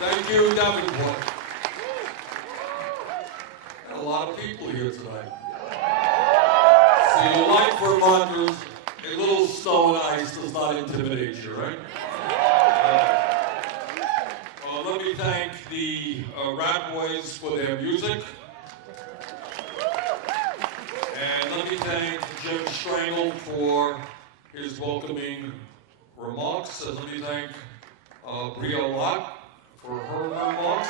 Thank you, Davenport. And a lot of people here tonight. See, like Vermonters, a little snow and ice does not intimidate you, right? Let me thank the Rat Boys for their music. And let me thank Jim Strangle for his welcoming remarks. And let me thank Bria Lott for her remarks.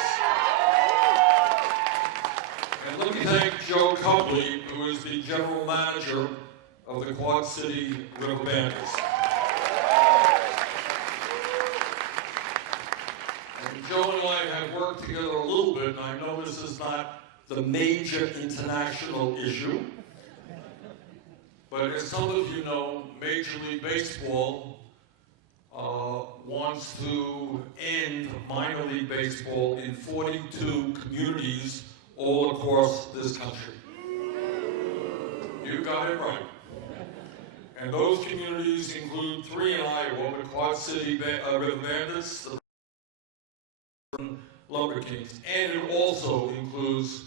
And let me thank Joe Copley, who is the general manager of the Quad City River Bandits. And Joe and I have worked together a little bit, and I know this is not the major international issue, but as some of you know, Major League Baseball wants to end minor league baseball in 42 communities all across this country. You got it right. And those communities include 3 in Iowa, the Quad City River Bandits, the Lumber Kings, and it also includes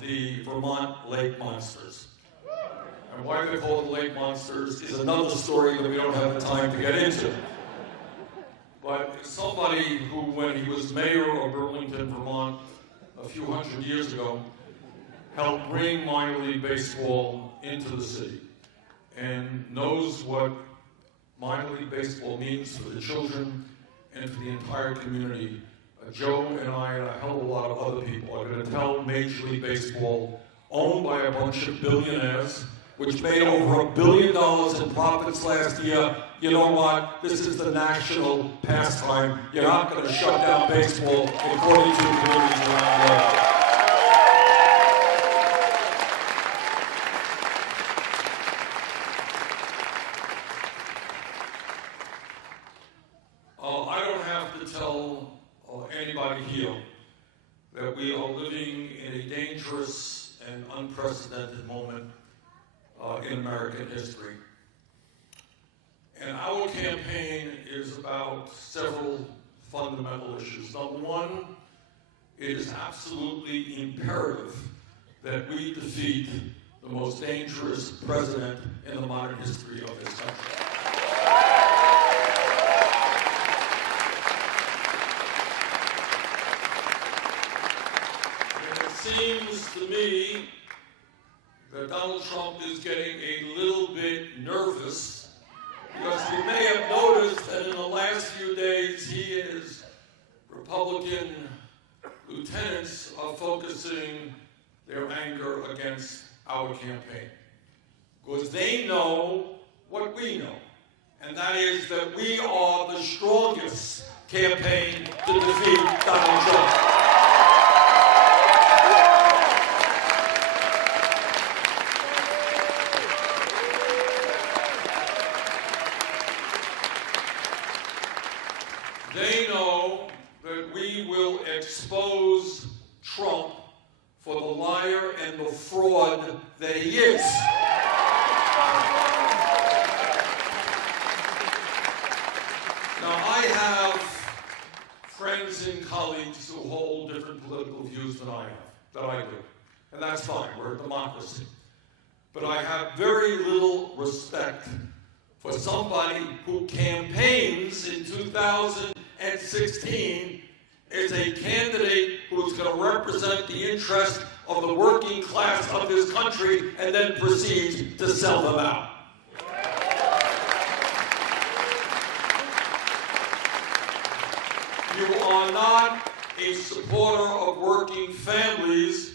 the Vermont Lake Monsters. And why they're called the Lake Monsters is another story that we don't have the time to get into. But somebody who, when he was mayor of Burlington, Vermont, a few hundred years ago, helped bring minor league baseball into the city and knows what minor league baseball means for the children and for the entire community. Joe and I and a hell of a lot of other people are going to tell Major League Baseball, owned by a bunch of billionaires, which made over $1 billion in profits last year, you know what, this is the national pastime. You're not going to shut down baseball in 42 communities around the world. I don't have to tell anybody here that we are living in a dangerous and unprecedented moment in American history. And our campaign is about several fundamental issues. Number one, it is absolutely imperative that we defeat the most dangerous president in the modern history of this country. Seems to me that Donald Trump is getting a little bit nervous because you may have noticed that in the last few days he and his Republican lieutenants are focusing their anger against our campaign. Because they know what we know, and that is that we are the strongest campaign to defeat Donald Trump. They know that we will expose Trump for the liar and the fraud that he is. Now, I have friends and colleagues who hold different political views than I do. And that's fine, we're a democracy. But I have very little respect for somebody who campaigns in 2016 as a candidate who's going to represent the interest of the working class of this country and then proceeds to sell them out. You are not a supporter of working families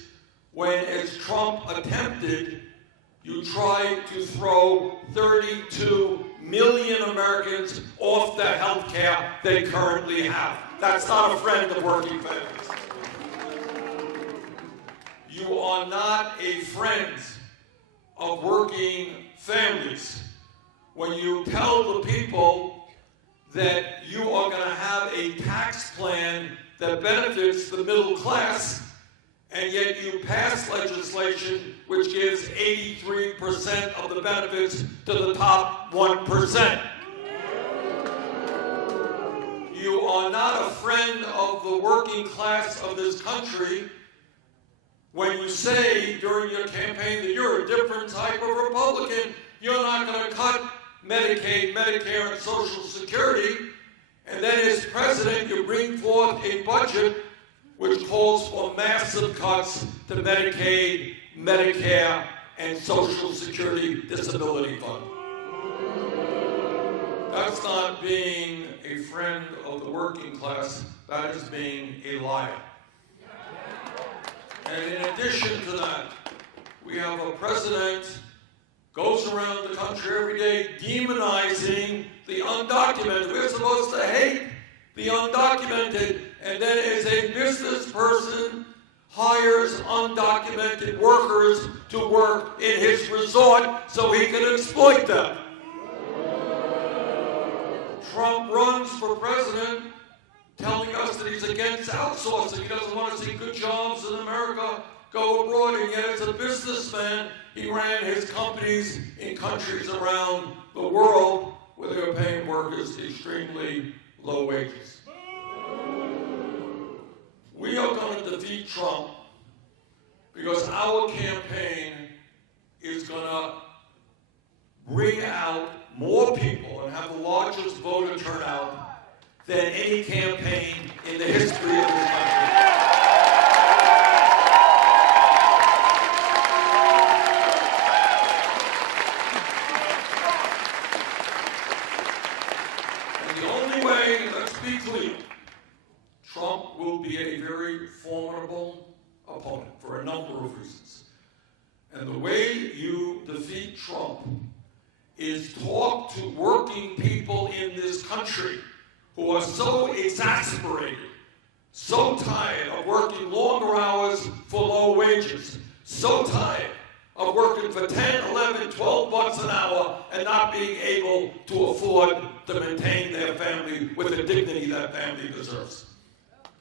when, as Trump attempted, you try to throw 32 million Americans off the health care they currently have. That's not a friend of working families. You are not a friend of working families when you tell the people that you are going to have a tax plan that benefits the middle class, and yet you pass legislation which gives 83% of the benefits to the top 1%. You are not a a friend of the working class of this country when you say during your campaign that you're a different type of Republican. You're not going to cut Medicaid, Medicare, and Social Security. And then as president, you bring forth a budget which calls for massive cuts to Medicaid, Medicare, and Social Security disability fund. That's not being a friend of the working class, that is being a liar. And in addition to that, we have a president goes around the country every day demonizing the undocumented. We're supposed to hate the undocumented, and then as a business person hires undocumented workers to work in his resort so he can exploit them. Trump runs for president telling us that he's against outsourcing. He doesn't want to see good jobs in America go abroad, and yet as a businessman, he ran his companies in countries around the world where they were paying workers extremely low wages. We are going to defeat Trump because our campaign is going to bring out more people and have the largest voter turnout than any campaign in the history of this country. And the only way, let's be clear, Trump will be a very formidable opponent for a number of reasons. And the way you defeat Trump is talk to working people in this country who are so exasperated, so tired of working longer hours for low wages, so tired of working for 10, 11, 12 bucks an hour and not being able to afford to maintain their family with the dignity that family deserves.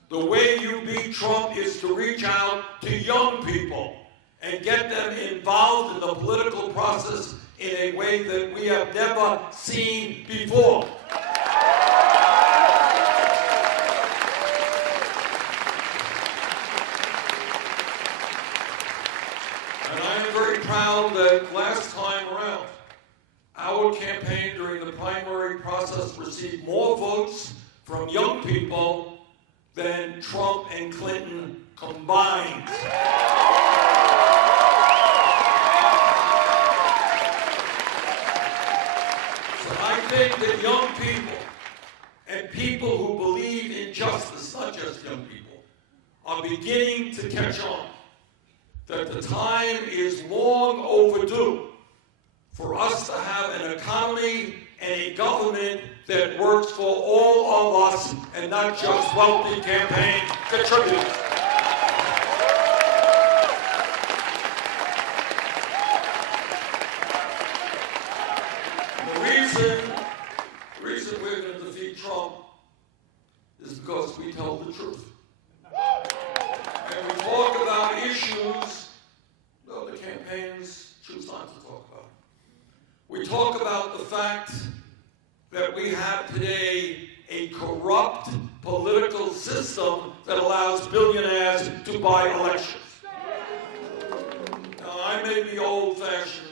The way you beat Trump is to reach out to young people and get them involved in the political process in a way that we have never seen before. And I am very proud that last time around, our campaign during the primary process received more votes from young people than Trump and Clinton combined. I think that young people and people who believe in justice, not just young people, are beginning to catch on that the time is long overdue for us to have an economy and a government that works for all of us and not just wealthy campaign contributors. The reason we're going to defeat Trump is because we tell the truth. And we talk about issues, though the campaigns choose not to talk about. We talk about the fact that we have today a corrupt political system that allows billionaires to buy elections. Now, I may be old-fashioned,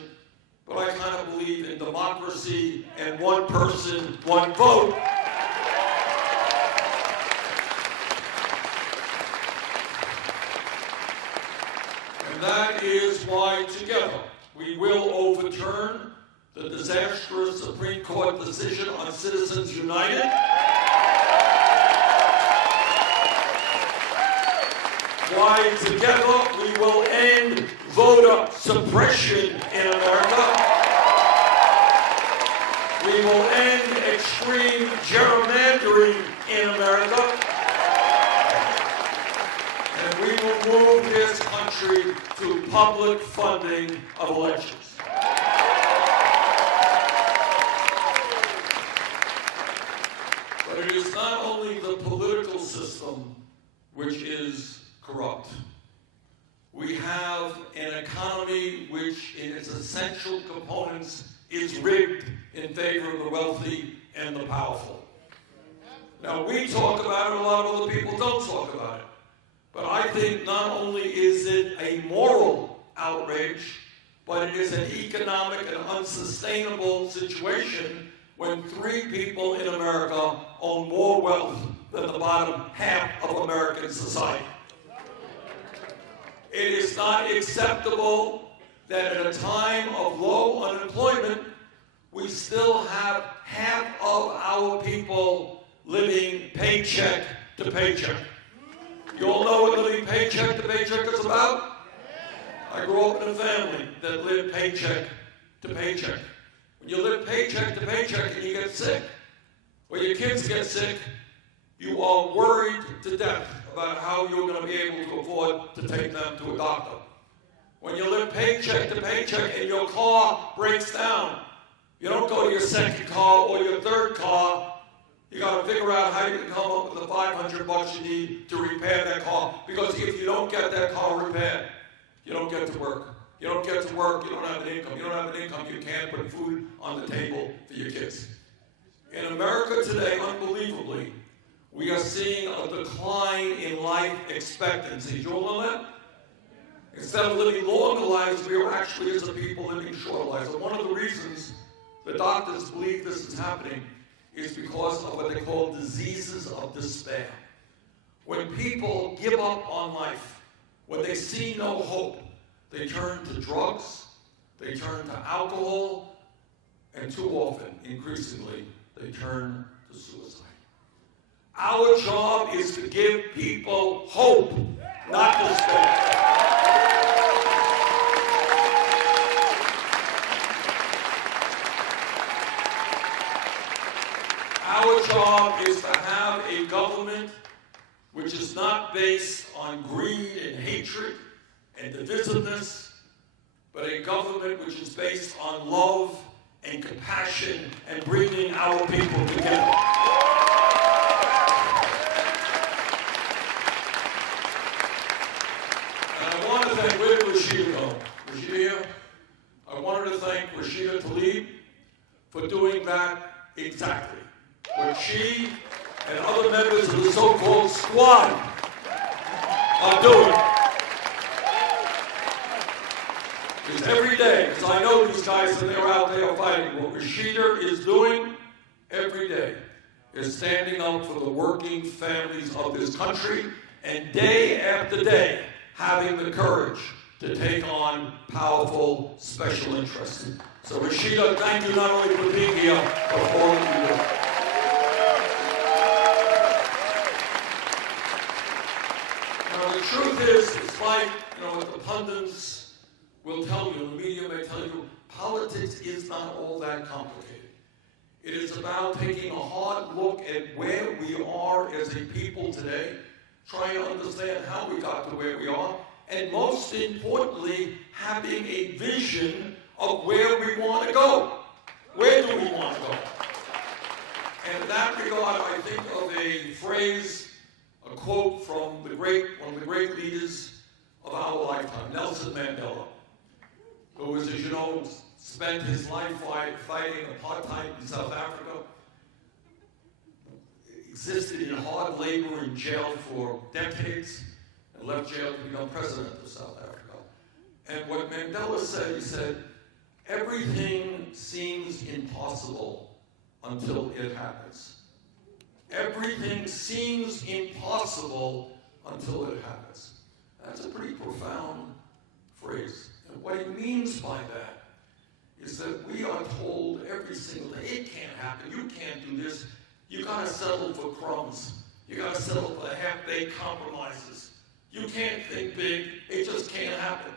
but I kind of believe in democracy and one person, one vote. And that is why together we will overturn the disastrous Supreme Court decision on Citizens United. Why together we will end voter suppression in America. We will end extreme gerrymandering in America. And we will move this country to public funding of elections. But it is not only the political system which is corrupt. We have an economy which, in its essential components, is rigged in favor of the wealthy and the powerful. Now, we talk about it, a lot of other people don't talk about it. But I think not only is it a moral outrage, but it is an economic and unsustainable situation when 3 people in America own more wealth than the bottom half of American society. It is not acceptable that at a time of low unemployment, we still have half of our people living paycheck to paycheck. You all know what living paycheck to paycheck is about? I grew up in a family that lived paycheck to paycheck. When you live paycheck to paycheck and you get sick, or your kids get sick, you are worried to death about how you're going to be able to afford to take them to a doctor. When you live paycheck to paycheck and your car breaks down, you don't go to your second car or your third car. You got to figure out how you can come up with the $500 you need to repair that car. Because if you don't get that car repaired, you don't get to work. You don't get to work, you don't have an income. You don't have an income, you can't put food on the table for your kids. In America today, unbelievably, we are seeing a decline in life expectancy. Do you all know that? Instead of living longer lives, we are actually, as a people, living shorter lives. And one of the reasons the doctors believe this is happening is because of what they call diseases of despair. When people give up on life, when they see no hope, they turn to drugs, they turn to alcohol, and too often, increasingly, they turn to suicide. Our job is to give people hope, not despair. Our job is to have a government which is not based on greed and hatred and divisiveness, but a government which is based on love and compassion and bringing our people together. And I want to thank, where did Rashida go? Rashida here? I wanted to thank Rashida Tlaib for doing that exactly. What she and other members of the so-called squad are doing. Because every day, because I know these guys and they're out there fighting, what Rashida is doing every day is standing up for the working families of this country, and day after day having the courage to take on powerful special interests. So Rashida, thank you not only for being here, but for all that you do. The truth is, it's like, what the pundits will tell you, the media may tell you, politics is not all that complicated. It is about taking a hard look at where we are as a people today, trying to understand how we got to where we are, and most importantly, having a vision of where we want to go. Where do we want to go? And in that regard, I think of a phrase, a quote from one of the great leaders of our lifetime, Nelson Mandela, who was, as you know, spent his life fighting apartheid in South Africa, existed in hard labor in jail for decades, and left jail to become president of South Africa. And what Mandela said, he said, everything seems impossible until it happens. Everything seems impossible until it happens. That's a pretty profound phrase. And what he means by that is that we are told every single day, it can't happen, you can't do this, you gotta settle for crumbs, you gotta settle for half-baked compromises. You can't think big, it just can't happen.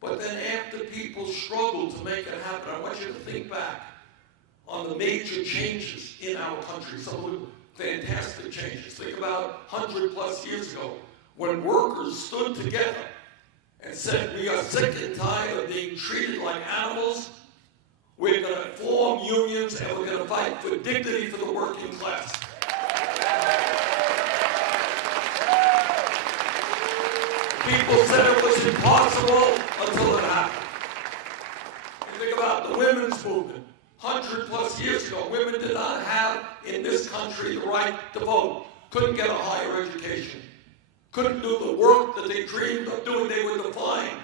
But then after people struggle to make it happen, I want you to think back on the major changes in our country, some of the fantastic changes. Think about 100+ years ago, when workers stood together and said, we are sick and tired of being treated like animals, we're going to form unions and we're going to fight for dignity for the working class. People said it was impossible until it happened. You think about the women's movement. 100+ years ago, women did not have in this country the right to vote, couldn't get a higher education, couldn't do the work that they dreamed of doing. They were defined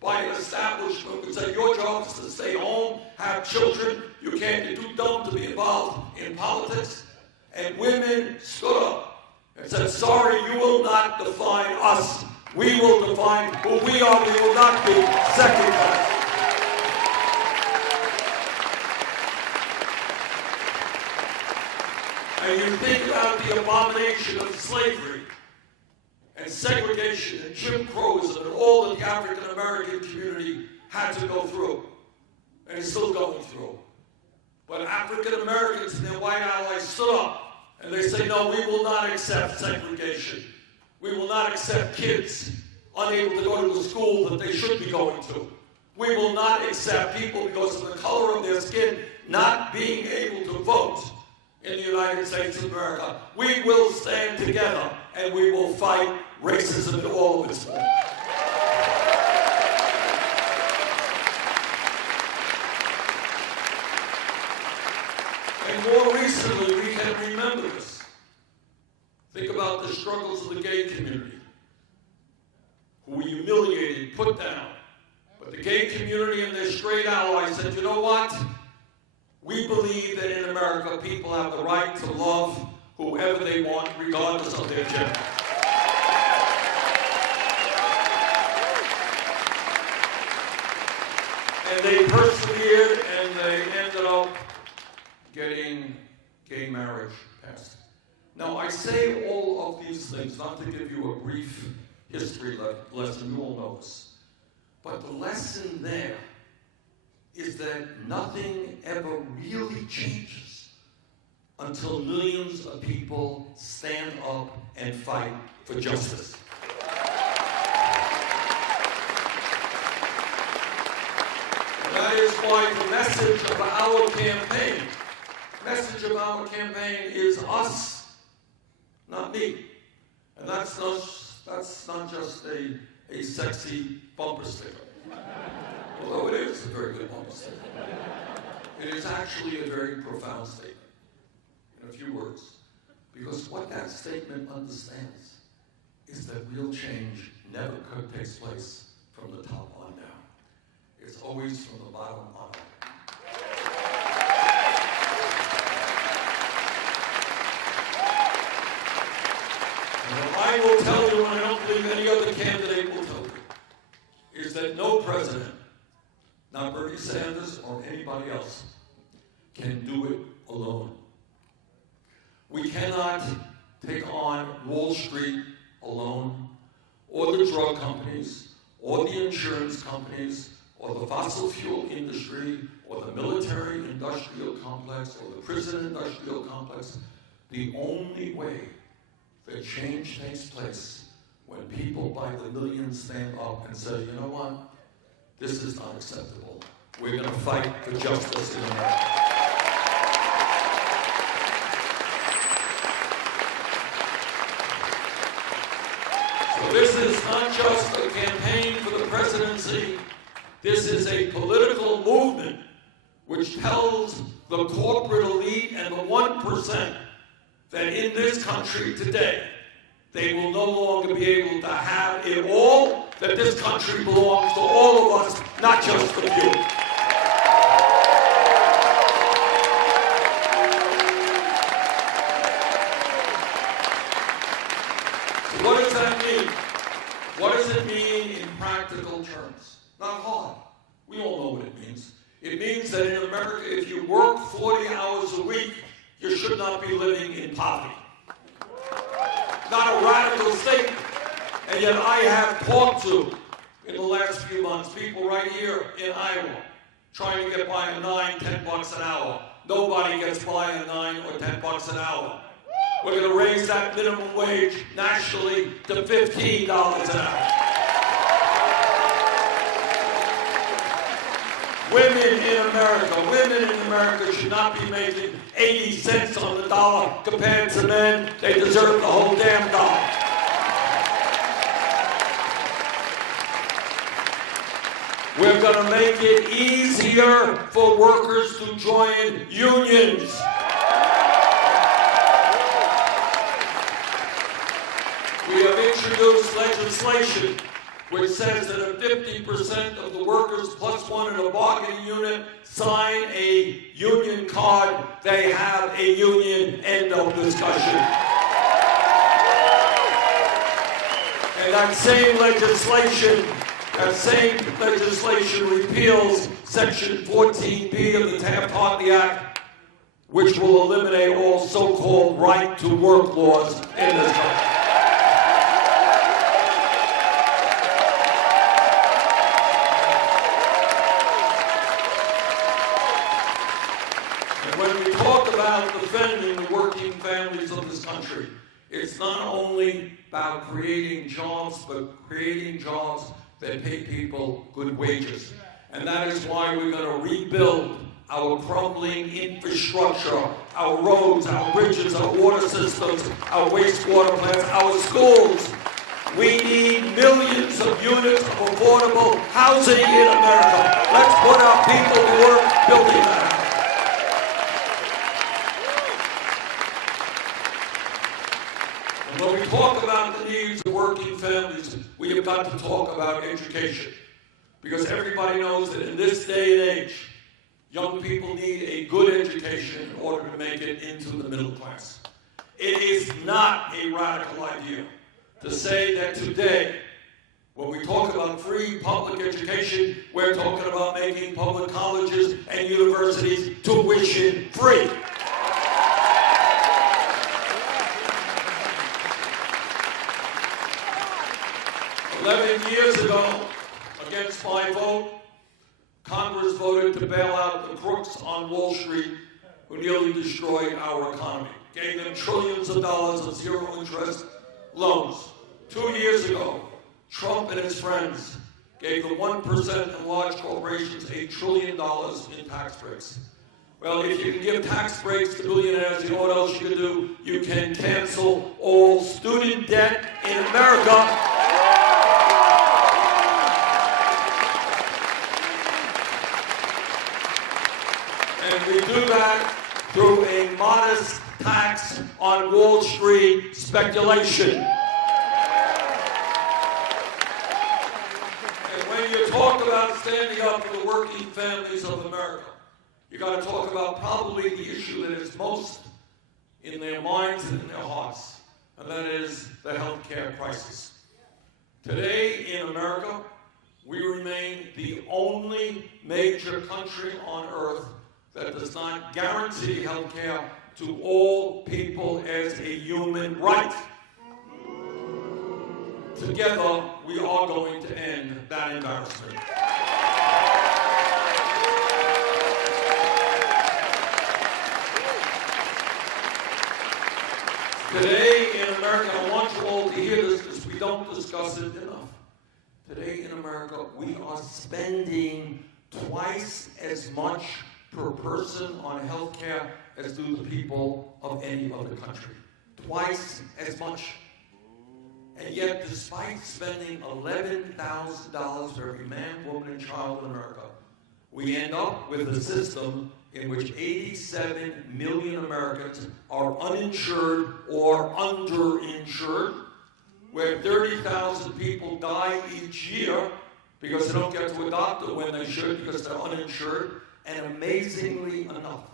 by an establishment that would say, your job is to stay home, have children, you're too dumb to be involved in politics. And women stood up and said, sorry, you will not define us. We will define who we are. We will not be second class. And you think about the abomination of slavery and segregation and Jim Crowism and all that the African American community had to go through, and is still going through. But African Americans and their white allies stood up and they say, no, we will not accept segregation. We will not accept kids unable to go to the school that they should be going to. We will not accept people because of the color of their skin not being able to vote in the United States of America. We will stand together and we will fight racism in all of its forms. And more recently, we can remember this. Think about the struggles of the gay community, who were humiliated, put down. But the gay community and their straight allies said, you know what? We believe that in America, people have the right to love whoever they want, regardless of their gender. And they persevered, and they ended up getting gay marriage passed. Now, I say all of these things not to give you a brief history lesson, you all know this. But the lesson there is that nothing ever really changes until millions of people stand up and fight for justice. That is why the message of our campaign is us, not me. And that's not just a sexy bumper sticker. Although it is a very good bumper sticker. It is actually a very profound statement, in a few words. Because what that statement understands is that real change never takes place from the top on down. It's always from the bottom up. And what I will tell you, and I don't believe any other candidate will tell you, is that no president, not Bernie Sanders or anybody else, can do it alone. We cannot take on Wall Street alone, or the drug companies, or the insurance companies, or the fossil fuel industry, or the military industrial complex, or the prison industrial complex. The only way that change takes place when people by the millions stand up and say, you know what? This is not acceptable. We're going to fight for justice in America. So this is not just a campaign for the presidency. This is a political movement which tells the corporate elite and the 1% that in this country today, they will no longer be able to have it all, that this country belongs to all of us, not just the few. So what does that mean? What does it mean in practical terms? Not hard. We all know what it means. It means that in America, if you work 40 hours a week, you should not be living in poverty. Not a radical statement. And yet I have talked to, in the last few months, people right here in Iowa, trying to get by a $9, $10 an hour. Nobody gets by a $9 or $10 an hour. We're going to raise that minimum wage nationally to $15 an hour. Women in America should not be making 80 cents on the dollar compared to men. They deserve the whole damn dollar. We're going to make it easier for workers to join unions. legislation which says that if 50% of the workers plus one in a bargaining unit sign a union card, they have a union. End of discussion. And that same legislation repeals Section 14B of the Taft-Hartley Act, which will eliminate all so-called right-to-work laws in this country. And when we talk about defending the working families of this country, it's not only about creating jobs, but creating jobs that pay people good wages. And that is why we're going to rebuild our crumbling infrastructure, our roads, our bridges, our water systems, our wastewater plants, our schools. We need millions of units of affordable housing in America. Let's put our people to work building that. When we talk about the needs of working families, we have got to talk about education. Because everybody knows that in this day and age, young people need a good education in order to make it into the middle class. It is not a radical idea to say that today, when we talk about free public education, we're talking about making public colleges and universities tuition free. Years ago, against my vote, Congress voted to bail out the crooks on Wall Street who nearly destroyed our economy, gave them trillions of dollars of zero-interest loans. 2 years ago, Trump and his friends gave the 1% and large corporations $1 trillion in tax breaks. Well, if you can give tax breaks to billionaires, you know what else you can do? You can cancel all student debt in America. And we do that through a modest tax on Wall Street speculation. And when you talk about standing up for the working families of America, you got to talk about probably the issue that is most in their minds and in their hearts, and that is the health care crisis. Today in America, we remain the only major country on earth that does not guarantee health care to all people as a human right. Together, we are going to end that embarrassment. Today in America, I want you all to hear this because we don't discuss it enough. Today in America, we are spending twice as much per person on health care as do the people of any other country. Twice as much. And yet, despite spending $11,000 for every man, woman, and child in America, we end up with a system in which 87 million Americans are uninsured or underinsured, where 30,000 people die each year because they don't get to a doctor when they should because they're uninsured. And amazingly enough,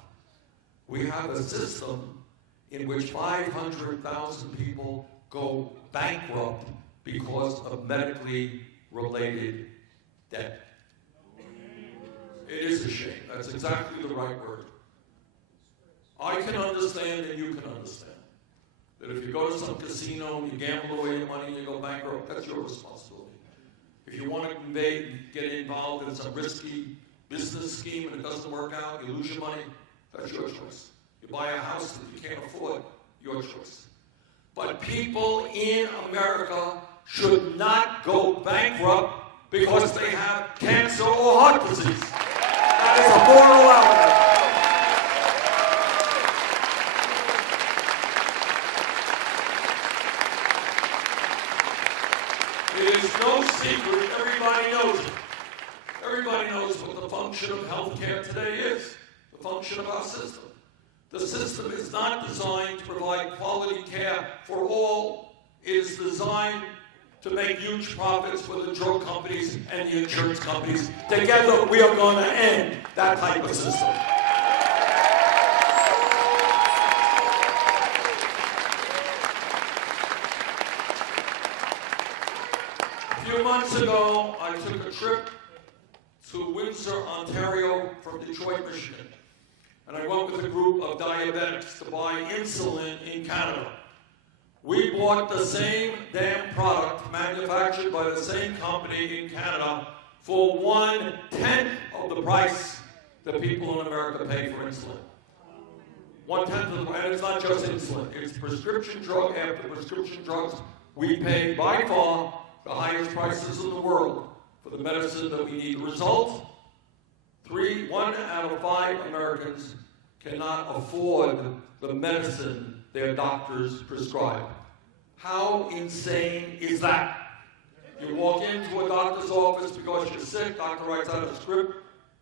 we have a system in which 500,000 people go bankrupt because of medically related debt. It is a shame. That's exactly the right word. I can understand and you can understand that if you go to some casino and you gamble away your money and you go bankrupt, that's your responsibility. If you want to get involved in some risky business scheme and it doesn't work out, you lose your money, that's your choice. You buy a house that you can't afford, your choice. But people in America should not go bankrupt because they have cancer or heart disease. That is a moral element. It is no secret, everybody knows it. Everybody knows what the function of healthcare today is, the function of our system. The system is not designed to provide quality care for all. It is designed to make huge profits for the drug companies and the insurance companies. Together, we are going to end that type of system. A few months ago, I took a trip to Windsor, Ontario from Detroit, Michigan. And I went with a group of diabetics to buy insulin in Canada. We bought the same damn product manufactured by the same company in Canada for 1/10 of the price that people in America pay for insulin. 1/10 of the price, and it's not just insulin, it's prescription drug after prescription drugs. We pay by far the highest prices in the world for the medicine that we need. The result, 1 out of 5 Americans cannot afford the medicine their doctors prescribe. How insane is that? You walk into a doctor's office because you're sick, doctor writes out a script,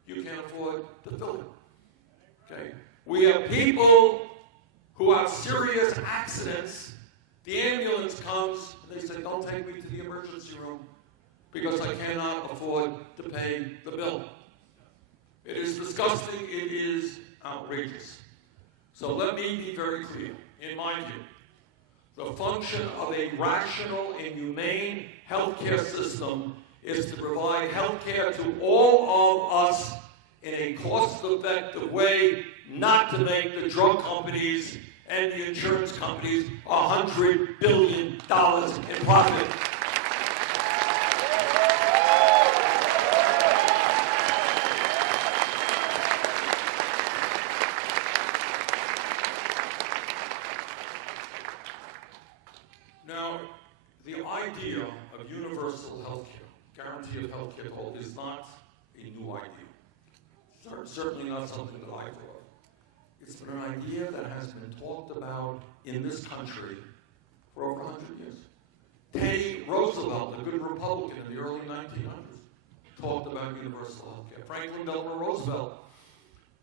you can't afford to fill it. Okay? We have people who have serious accidents. The ambulance comes and they say, don't take me to the emergency room because I cannot afford to pay the bill. It is disgusting, it is outrageous. So let me be very clear. In my view, the function of a rational and humane healthcare system is to provide healthcare to all of us in a cost-effective way, not to make the drug companies and the insurance companies $100 billion in profit. Now, the idea of universal health care, guarantee of health care call, is not a new idea. Certainly not something that I thought of. It's been an idea that has been talked about in this country for over 100 years. Teddy Roosevelt, the good Republican in the early 1900s, talked about universal health care. Franklin Delano Roosevelt,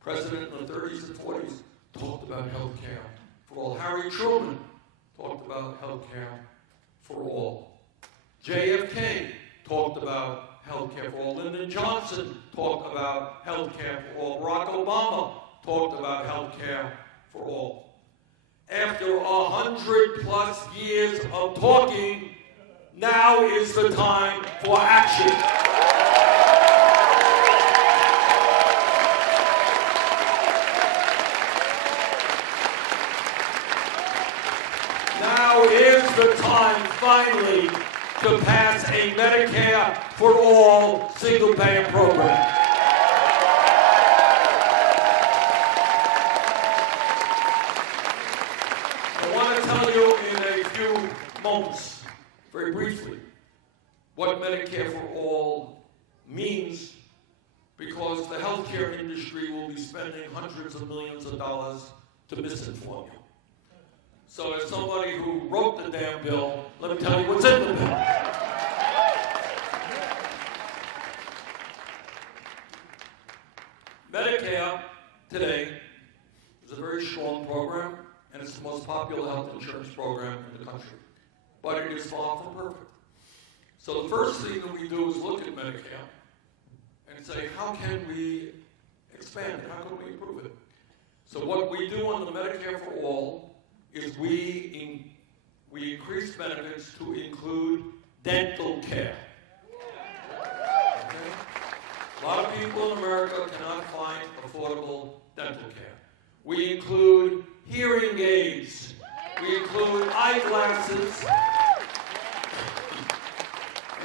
president in the 30s and 40s, talked about health care for all. Harry Truman talked about health care for all. JFK talked about health care for all. Lyndon Johnson talked about health care for all. Barack Obama talked about health care for all. After 100+ years of talking, now is the time for action. Now is the time, finally, to pass a Medicare for all single-payer program. I want to tell you in a few moments, very briefly, what Medicare for all means, because the healthcare industry will be spending hundreds of millions of dollars to misinform you. So as somebody who wrote the damn bill, let me tell you what's in the bill. Medicare today is a very strong program, and it's the most popular health insurance program in the country. But it is far from perfect. So the first thing that we do is look at Medicare and say, how can we expand it? How can we improve it? So what we do on the Medicare for all is we increase benefits to include dental care. Okay? A lot of people in America cannot find affordable dental care. We include hearing aids. We include eyeglasses.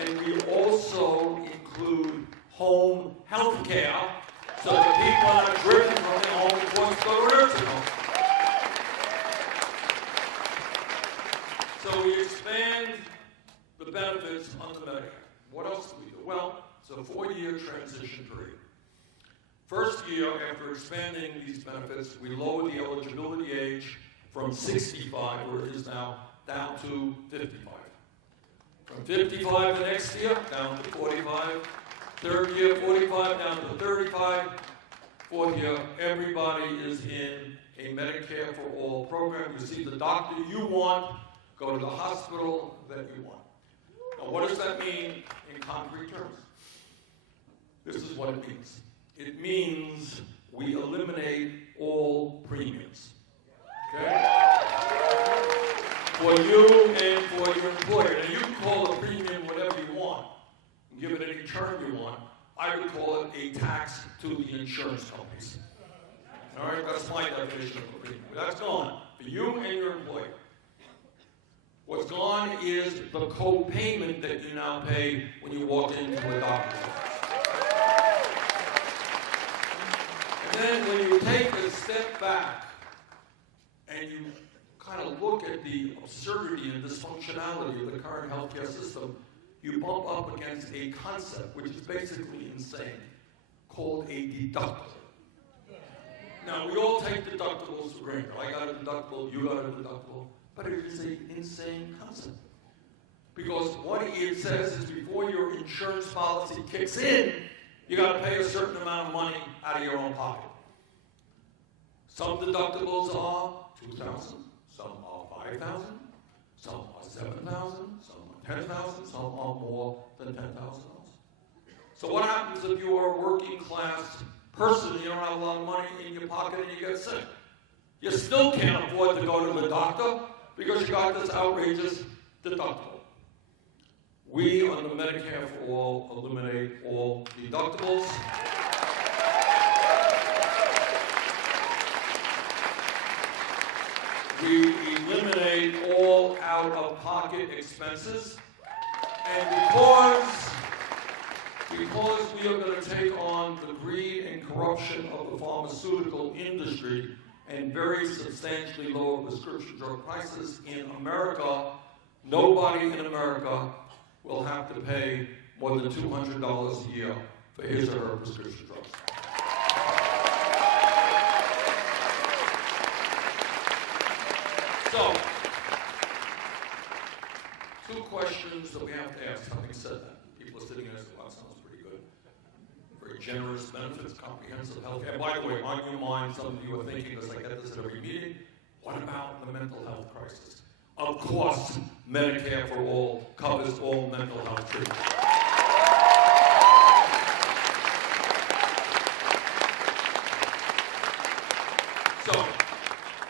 And we also include home health care so that people are not driven from their home and forced to go to a nursing home. So we expand the benefits on the Medicare. What else do we do? Well, it's a 4-year transition period. First year, after expanding these benefits, we lower the eligibility age from 65, where it is now, down to 55. From 55 the next year, down to 45. Third year, 45, down to 35. Fourth year, everybody is in a Medicare for all program. You see the doctor you want, go to the hospital that you want. Now, what does that mean in concrete terms? This is what it means. It means we eliminate all premiums. Okay? For you and for your employer. And you can call a premium whatever you want, give it any term you want. I would call it a tax to the insurance companies. All right, that's my definition of a premium. That's gone for you and your employer. What's gone is the co-payment that you now pay when you walk into a doctor's office. And then when you take a step back and you kind of look at the absurdity and dysfunctionality of the current healthcare system, you bump up against a concept which is basically insane, called a deductible. Now, we all take deductibles for granted. I got a deductible, you got a deductible, but it is an insane concept. Because what it says is before your insurance policy kicks in, you got to pay a certain amount of money out of your own pocket. Some deductibles are $2,000, some are $5,000, some are $7,000, some are $10,000, some are more than $10,000. So what happens if you are a working class person and you don't have a lot of money in your pocket and you get sick? You still can't afford to go to the doctor because you got this outrageous deductible. We, under Medicare for All, eliminate all deductibles. We eliminate all out-of-pocket expenses. And because we are going to take on the greed and corruption of the pharmaceutical industry and very substantially lower prescription drug prices in America, nobody in America will have to pay more than $200 a year for his or her prescription drugs. So, two questions that we have to ask. Having said that, people are sitting there and saying, well, that sounds pretty good. Very generous benefits, comprehensive health care. By the way, on your mind, some of you are thinking, as I get this at every meeting, what about the mental health crisis? Of course, Medicare for All covers all mental health treatment. So,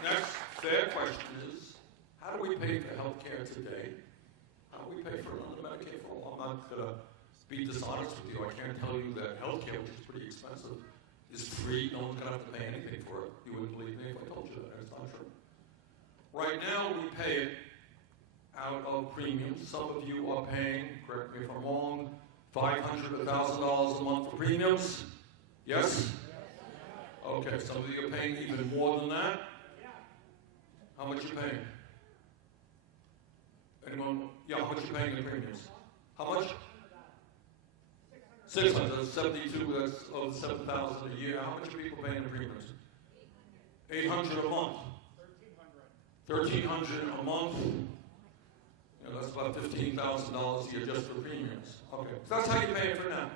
next fair question is, how do we pay for health care today? How do we pay for it under Medicare for All? I'm not going to be dishonest with you. I can't tell you that health care, which is pretty expensive, is free. No one's going to have to pay anything for it. You wouldn't believe me if I told you that. It's not true. Right now, we pay it out of premiums. Some of you are paying, correct me if I'm wrong, $500 to $1,000 a month for premiums. Yes? Okay, some of you are paying even more than that. How much are you paying? Anyone? Yeah, how much are you paying in premiums? How much? 600. That's 72. That's of 7,000 a year. How much are people paying in premiums? 800 a month. 1,300 a month. You know, that's about $15,000 a year just for premiums. Okay, so that's how you pay it for now.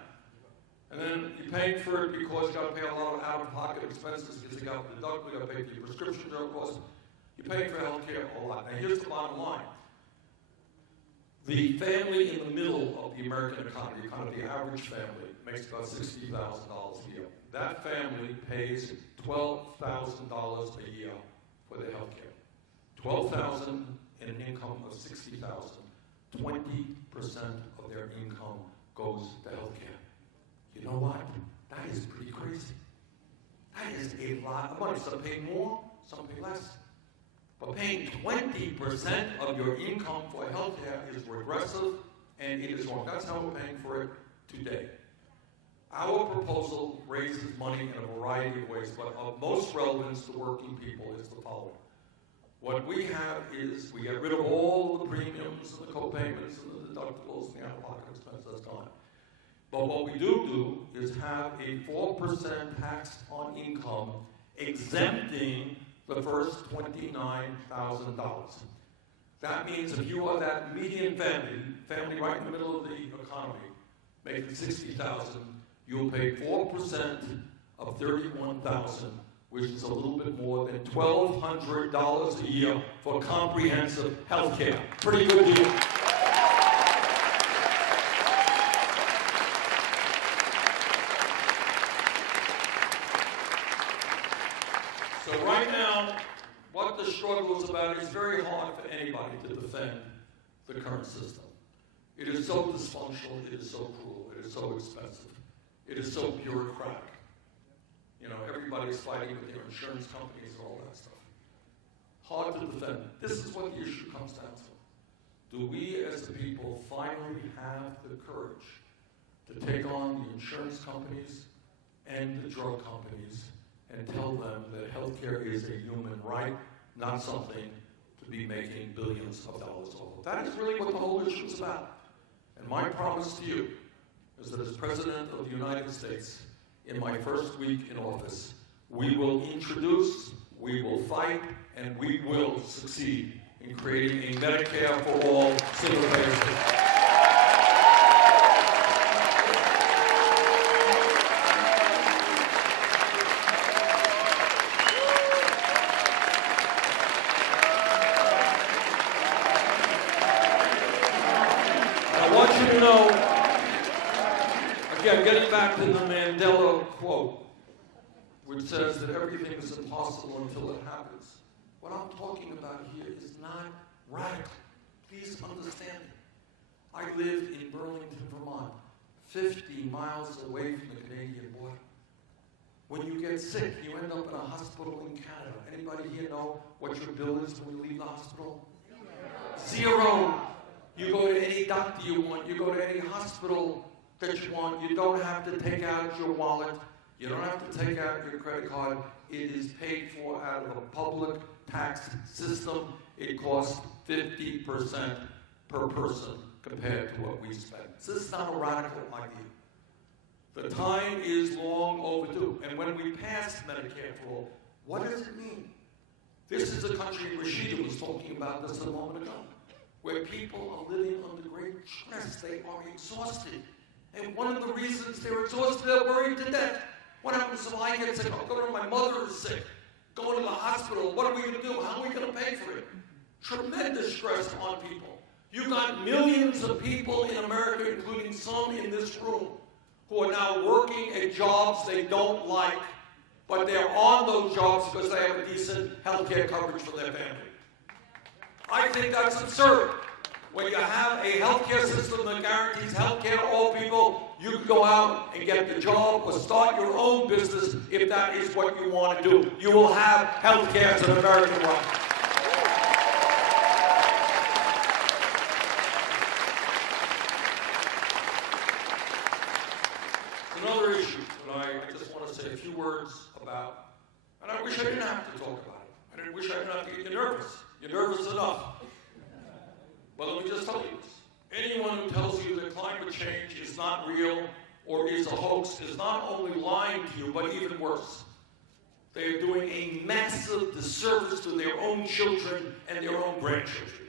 And then you're paying for it because you got to pay a lot of out-of-pocket expenses because you got the deductible, you got to pay for your prescription drug costs. You're paying for health care a lot. And here's the bottom line. The family in the middle of the American economy, kind of the average family, makes about $60,000 a year. That family pays $12,000 a year for their health care. $12,000 in an income of $60,000. 20% of their income goes to health care. You know what? That is pretty crazy. That is a lot of money. Some pay more, some pay less. But paying 20% of your income for health care is regressive and it is wrong. That's how we're paying for it today. Our proposal raises money in a variety of ways, but of most relevance to working people is the following. What we have is we get rid of all the premiums and the co-payments and the deductibles and the out-of-pocket expenses. That's gone. But what we do is have a 4% tax on income exempting the first $29,000. That means if you are that median family right in the middle of the economy, making $60,000, you'll pay 4% of $31,000, which is a little bit more than $1,200 a year for comprehensive health care. Pretty good deal. that it's very hard for anybody to defend the current system. It is so dysfunctional, it is so cruel, it is so expensive, it is so bureaucratic. You know, everybody's fighting with their insurance companies and all that stuff. Hard to defend. This is what the issue comes down to. Do we as a people finally have the courage to take on the insurance companies and the drug companies and tell them that healthcare is a human right, not something to be making billions of dollars over? That is really what the whole issue is about. And my promise to you is that as President of the United States, in my first week in office, we will introduce, we will fight, and we will succeed in creating a Medicare for all single-payer system. I want you to know, again, getting back to the Mandela quote, which says that everything is impossible until it happens. What I'm talking about here is not radical. Please understand it. I live in Burlington, Vermont, 50 miles away from the Canadian border. When you get sick, you end up in a hospital in Canada. Anybody here know what your bill is when you leave the hospital? Zero. You go to any doctor you want. You go to any hospital that you want. You don't have to take out your wallet. You don't have to take out your credit card. It is paid for out of a public tax system. It costs 50% per person compared to what we spend. So this is not a radical idea. The time is long overdue. And when we pass Medicare for all, what does it mean? This is a country, Rashida was talking about this a moment ago, where people are living under great stress. They are exhausted. And one of the reasons they're exhausted, they're worried to death. What happens if I get sick? I'll go to my mother is sick. Going to the hospital, what are we going to do? How are we going to pay for it? Tremendous stress on people. You've got millions of people in America, including some in this room, who are now working at jobs they don't like, but they're on those jobs because they have a decent health care coverage for their family. I think that's absurd. When you have a healthcare system that guarantees healthcare to all people, you can go out and get the job or start your own business if that is what you want to do. You will have healthcare as an American right. Another issue that I just want to say a few words about, and I wish I didn't have to talk about it. I wish I didn't have to get you nervous. You're nervous enough. But let me just tell you this. Anyone who tells you that climate change is not real or is a hoax is not only lying to you, but even worse. They are doing a massive disservice to their own children and their own grandchildren.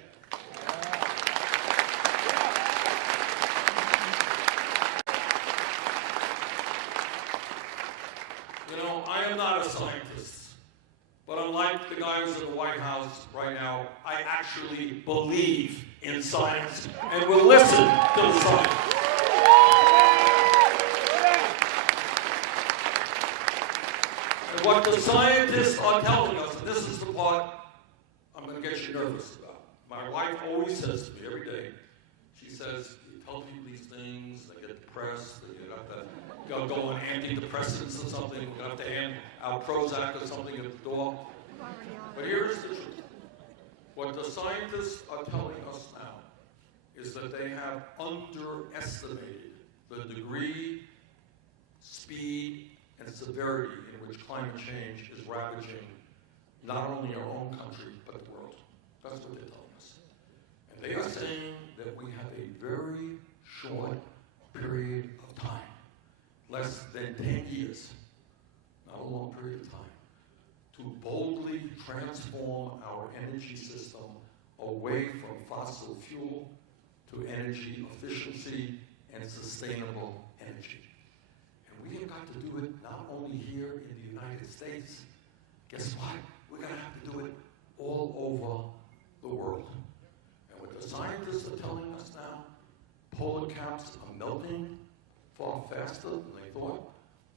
You know, I am not a scientist. But unlike the guys in the White House right now, I actually believe in science and will listen to the science. And what the scientists are telling us, and this is the part I'm going to get you nervous about. My wife always says to me every day, she says, you tell people these things, they get depressed, you have to go on antidepressants or something, you have to hand out Prozac or something at the door. But here's the truth. What the scientists are telling us now is that they have underestimated the degree, speed, and severity in which climate change is ravaging not only our own country, but the world. That's what they're telling us. And they are saying that we have a very short period of time, less than 10 years, not a long period of time, to boldly transform our energy system away from fossil fuel to energy efficiency and sustainable energy. And we have got to do it not only here in the United States. Guess what? We're going to have to do it all over the world. And what the scientists are telling us now, polar caps are melting far faster than they thought.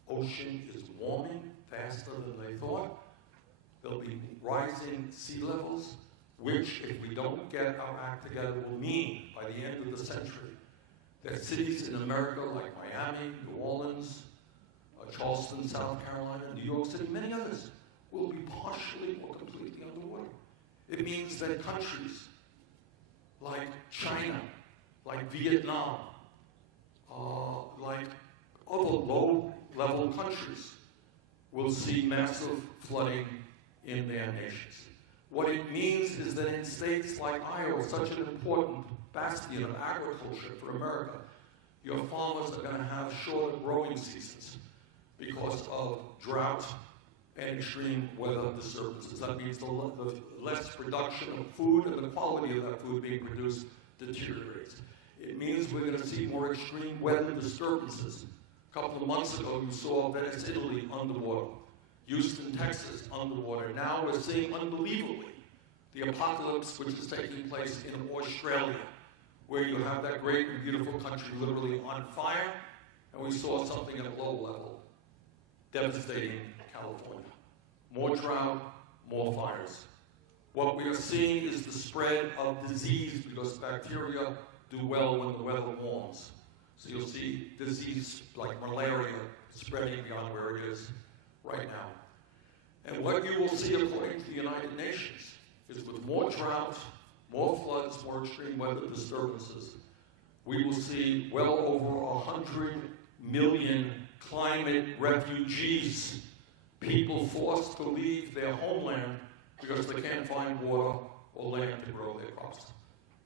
Ocean is warming faster than they thought. There'll be rising sea levels. which, if we don't get our act together, will mean, by the end of the century, that cities in America like Miami, New Orleans, Charleston, South Carolina, New York City, many others, will be partially or completely underwater. It means that countries like China, like Vietnam, like other low-level countries will see massive flooding in their nations. What it means is that in states like Iowa, such an important bastion of agriculture for America, your farmers are going to have shorter growing seasons because of drought and extreme weather disturbances. That means the less production of food and the quality of that food being produced deteriorates. It means we're going to see more extreme weather disturbances. A couple of months ago, you saw Venice, Italy underwater, Houston, Texas underwater. Now we're seeing, unbelievably, the apocalypse which is taking place in Australia, where you have that great and beautiful country literally on fire, and we saw something at a low level, devastating California. More drought, more fires. What we are seeing is the spread of disease because bacteria do well when the weather warms. So you'll see disease like malaria spreading beyond where it is right now. And what you will see, according to the United Nations, is with more drought, more floods, more extreme weather disturbances, we will see well over 100 million climate refugees, people forced to leave their homeland because they can't find water or land to grow their crops.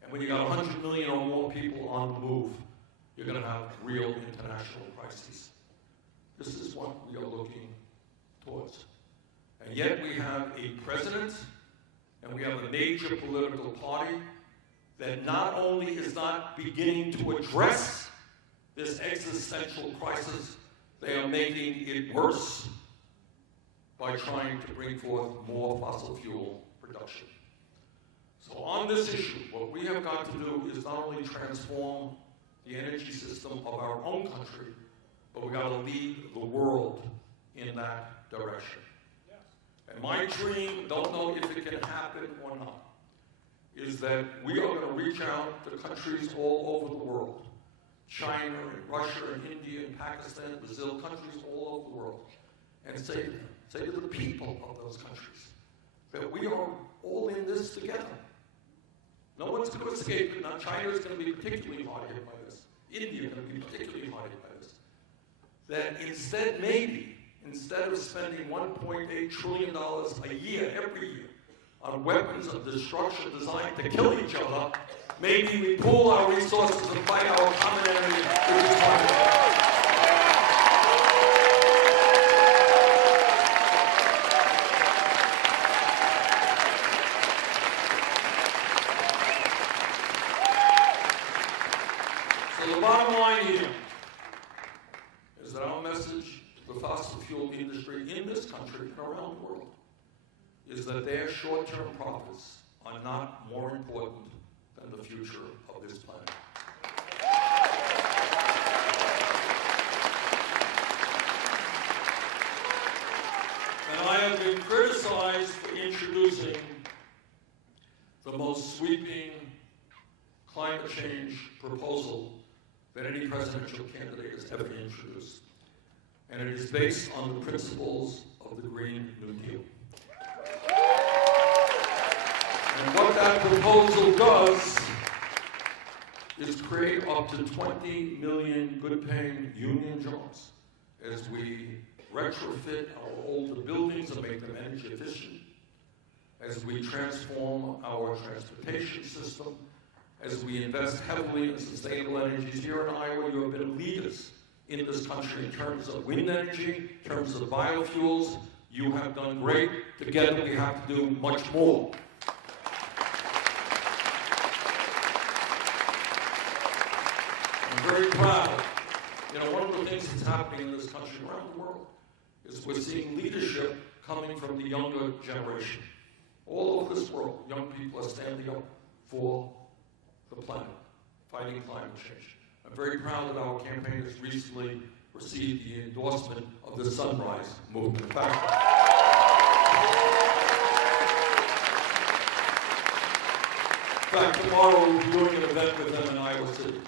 And when you got 100 million or more people on the move, you're going to have real international crises. This is what we are looking towards. And yet we have a president and we have a major political party that not only is not beginning to address this existential crisis, they are making it worse by trying to bring forth more fossil fuel production. So on this issue, what we have got to do is not only transform the energy system of our own country, but we've got to lead the world in that direction. And my dream, don't know if it can happen or not, is that we are going to reach out to countries all over the world, China and Russia and India and Pakistan, Brazil, countries all over the world, and say to the people of those countries that we are all in this together. No one's going to escape it. Now, China is going to be particularly hard hit by this. India is going to be particularly hard hit by this. That instead, maybe, instead of spending $1.8 trillion a year, every year, on weapons of destruction designed to kill each other, maybe we pool our resources and fight our common enemy, which is climate. So the bottom line here is that our message to the fossil fuel industry in this country and around the world is that their short-term profits are not more important than the future of this planet. And I have been criticized for introducing the most sweeping climate change proposal that any presidential candidate has ever introduced. And it is based on the principles of the Green New Deal. And what that proposal does is create up to 20 million good-paying union jobs as we retrofit our older buildings and make them energy efficient, as we transform our transportation system, as we invest heavily in sustainable energies. Here in Iowa, you have been leaders in this country in terms of wind energy, in terms of biofuels. You have done great. Together, we have to do much more. I'm very proud. One of the things that's happening in this country and around the world is we're seeing leadership coming from the younger generation. All over this world, young people are standing up for the planet, fighting climate change. I'm very proud that our campaign has recently received the endorsement of the Sunrise Movement. In fact, fact, tomorrow we'll be doing an event with them in Iowa City.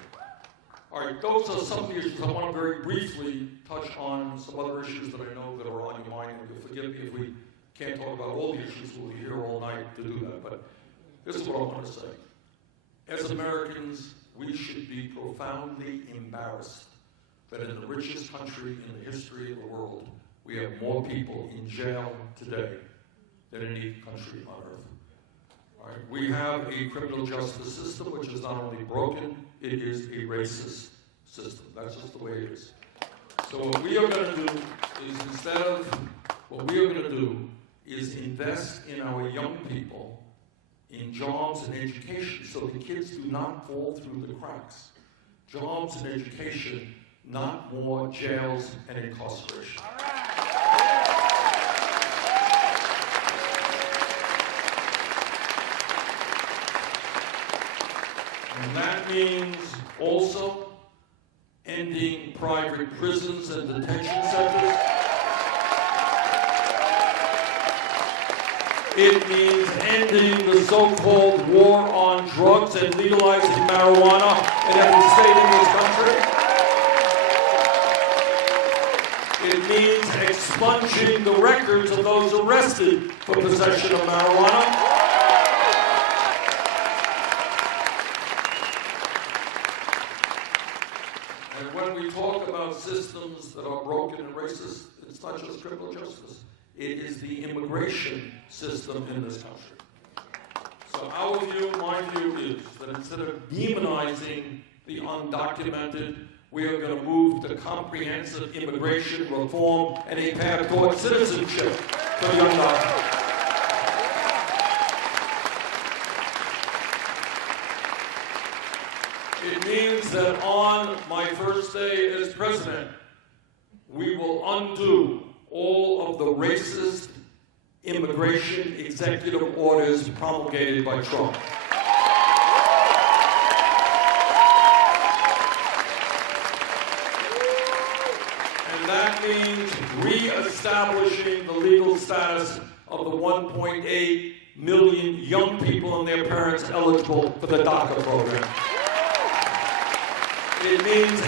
All right, those are some of the issues. I want to very briefly touch on some other issues that I know that are on your mind. And you'll forgive me if we can't talk about all the issues. We'll be here all night to do that. But this is what I want to say. As Americans, we should be profoundly embarrassed that in the richest country in the history of the world, we have more people in jail today than any country on earth. All right. We have a criminal justice system which is not only broken, it is a racist system. That's just the way it is. So what we are going to do is invest in our young people in jobs and education so the kids do not fall through the cracks. Jobs and education, not more jails and incarceration. And that means also ending private prisons and detention centers. It means ending the so-called war on drugs and legalizing marijuana in every state in this country. It means expunging the records of those arrested for possession of marijuana. And when we talk about systems that are broken and racist, it's not just criminal justice. It is the immigration system in this country. So our view, my view, is that instead of demonizing the undocumented, we are going to move to comprehensive immigration reform and a path toward citizenship for the undocumented. It means that on my first day as president, we will undo all of the racist immigration executive orders promulgated by Trump. And that means re-establishing the legal status of the 1.8 million young people and their parents eligible for the DACA program. It means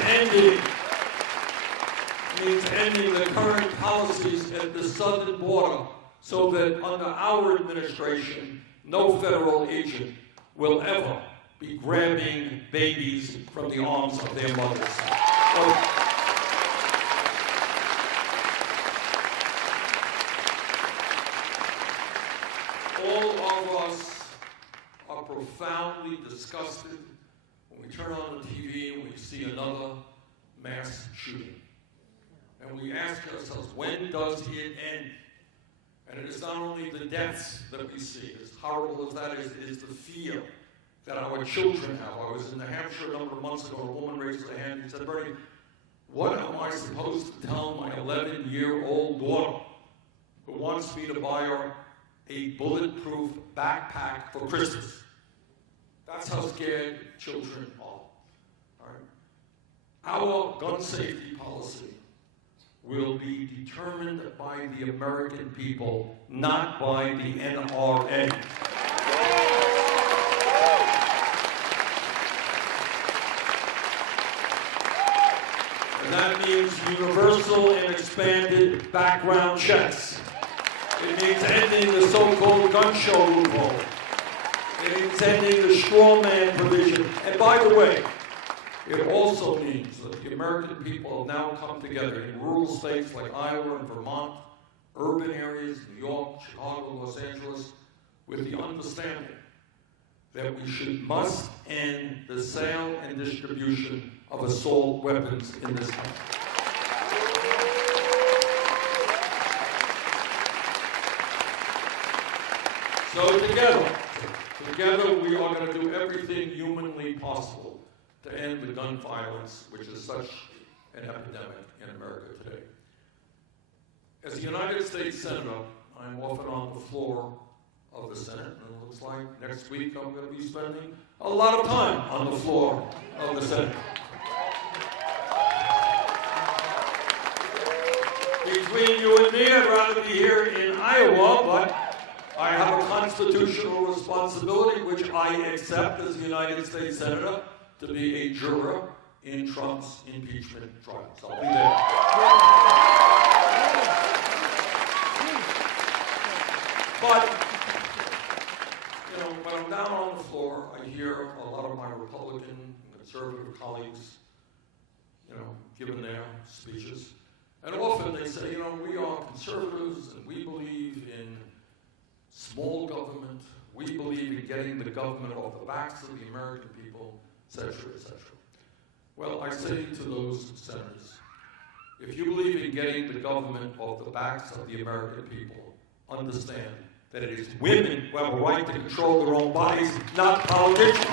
ending the current policies at the southern border so that under our administration, no federal agent will ever be grabbing babies from the arms of their mothers. All of us are profoundly disgusted when we turn on the TV and we see another mass shooting. And we ask ourselves, when does it end? And it is not only the deaths that we see, as horrible as that is, it is the fear that our children have. I was in New Hampshire a number of months ago, and a woman raised her hand and said, Bernie, what am I supposed to tell my 11-year-old daughter who wants me to buy her a bulletproof backpack for Christmas? That's how scared children are. All right? Our gun safety policy will be determined by the American people, not by the NRA. And that means universal and expanded background checks. It means ending the so-called gun show loophole. It means ending the straw man provision. And by the way, it also means that the American people have now come together in rural states like Iowa and Vermont, urban areas, New York, Chicago, Los Angeles, with the understanding that we must end the sale and distribution of assault weapons in this country. So together we are going to do everything humanly possible to end the gun violence, which is such an epidemic in America today. As a United States Senator, I'm often on the floor of the Senate, and it looks like next week I'm going to be spending a lot of time on the floor of the Senate. Between you and me, I'd rather be here in Iowa, but I have a constitutional responsibility, which I accept as a United States Senator, to be a juror in Trump's impeachment trials. I'll be there. But, you know, when I'm down on the floor, I hear a lot of my Republican and conservative colleagues, you know, giving their speeches. And often they say, you know, we are conservatives and we believe in small government. We believe in getting the government off the backs of the American people, et cetera, et cetera. Well, I say to those senators, if you believe in getting the government off the backs of the American people, understand that it is women who have a right to control their own bodies, not politicians.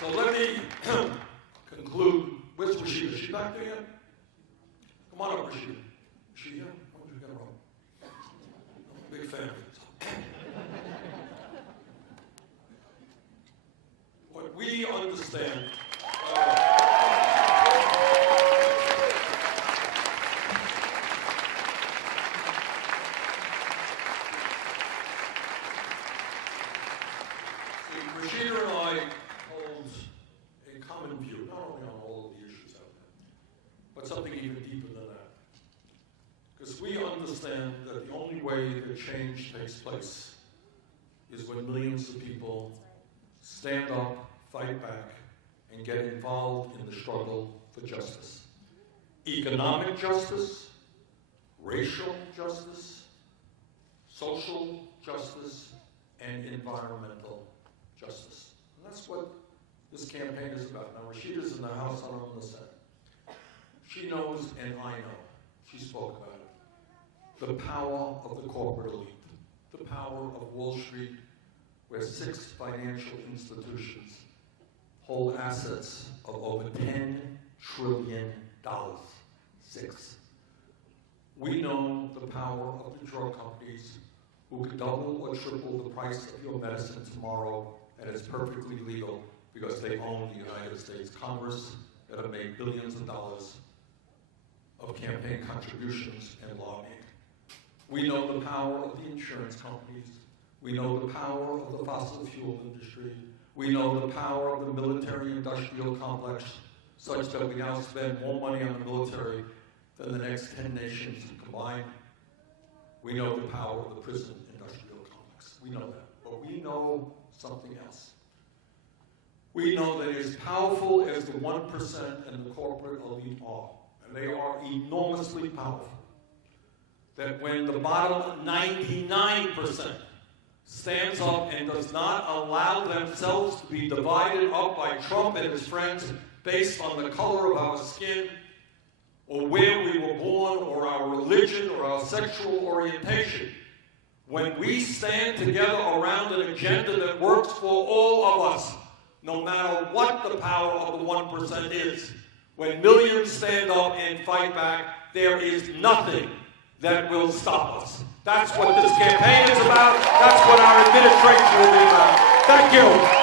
So let me conclude. Where's Rashida? Is she back there yet? Come on up, Rashida. Is she here? Oh, she's got her own. I'm a big fan of it. What we understand. Rashida and I hold a common view, not only on all of the issues out there, but something even deeper than that. Because we understand that the only way that change takes place is when millions of people stand up, fight back, and get involved in the struggle for justice. Economic justice, racial justice, social justice, and environmental justice. And that's what this campaign is about. Now, Rashida's in the House, I'm in the Senate. She knows, and I know, she spoke about it, the power of the corporate elite, the power of Wall Street, where 6 financial institutions hold assets of over $10 trillion. 6. We know the power of the drug companies who could double or triple the price of your medicine tomorrow, and it's perfectly legal because they own the United States Congress that have made billions of dollars of campaign contributions and lobbying. We know the power of the insurance companies. We know the power of the fossil fuel industry. We know the power of the military-industrial complex, such that we now spend more money on the military than the next 10 nations combined. We know the power of the prison-industrial complex. We know that. But we know something else. We know that as powerful as the 1% and the corporate elite are, and they are enormously powerful, that when the bottom 99% stands up and does not allow themselves to be divided up by Trump and his friends based on the color of our skin, or where we were born, or our religion, or our sexual orientation, when we stand together around an agenda that works for all of us, no matter what the power of the 1% is, when millions stand up and fight back, there is nothing that will stop us. That's what this campaign is about. That's what our administration will be about. Thank you.